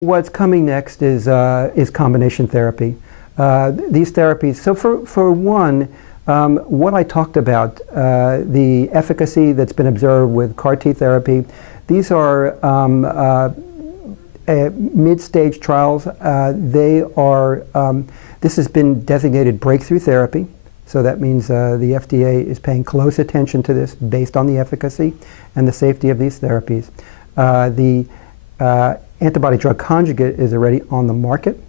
What's coming next is combination therapy. These therapies, so for one, what I talked about, the efficacy that's been observed with CAR T therapy, these are mid-stage trials. This has been designated breakthrough therapy, so that means the FDA is paying close attention to this based on the efficacy and the safety of these therapies. The antibody drug conjugate is already on the market.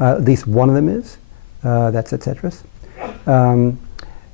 At least one of them is. That's Etcetras. And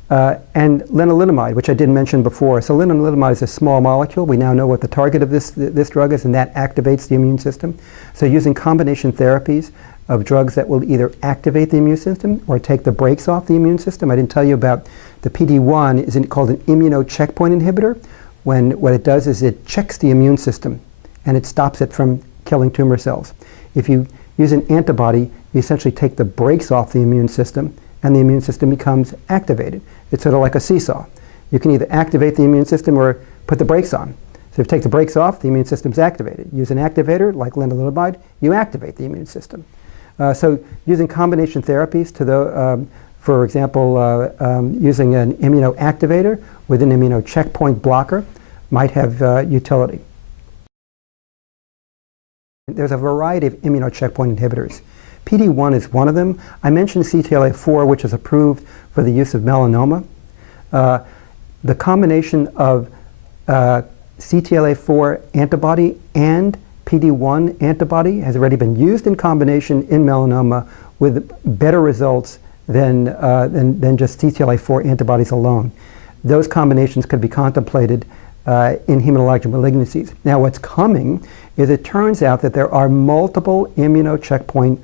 lenalidomide, which I didn't mention before. So lenalidomide is a small molecule. We now know what the target of this drug is, and that activates the immune system. So using combination therapies of drugs that will either activate the immune system or take the brakes off the immune system. I didn't tell you about the PD-1, is called an immunocheckpoint inhibitor. What it does is it checks the immune system and it stops it from killing tumor cells. If you use an antibody, you essentially take the brakes off the immune system and the immune system becomes activated. It's sort of like a seesaw. You can either activate the immune system or put the brakes on. So if you take the brakes off, the immune system's activated. Use an activator like lenalidomide, you activate the immune system. So using combination therapies for example, using an immunoactivator with an immunocheckpoint blocker might have utility. There's a variety of immunocheckpoint inhibitors. PD-1 is one of them. I mentioned CTLA-4, which is approved for the use of melanoma. The combination of CTLA-4 antibody and PD-1 antibody has already been used in combination in melanoma with better results than just CTLA-4 antibodies alone. Those combinations could be contemplated in hematologic malignancies. Now what's coming is it turns out that there are multiple immunocheckpoint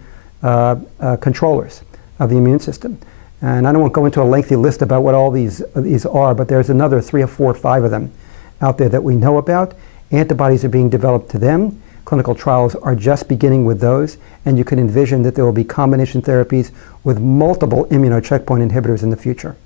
controllers of the immune system. And I don't want to go into a lengthy list about what all these are, but there's another 3 or 4 or 5 of them out there that we know about. Antibodies are being developed to them. Clinical trials are just beginning with those, and you can envision that there will be combination therapies with multiple immunocheckpoint inhibitors in the future.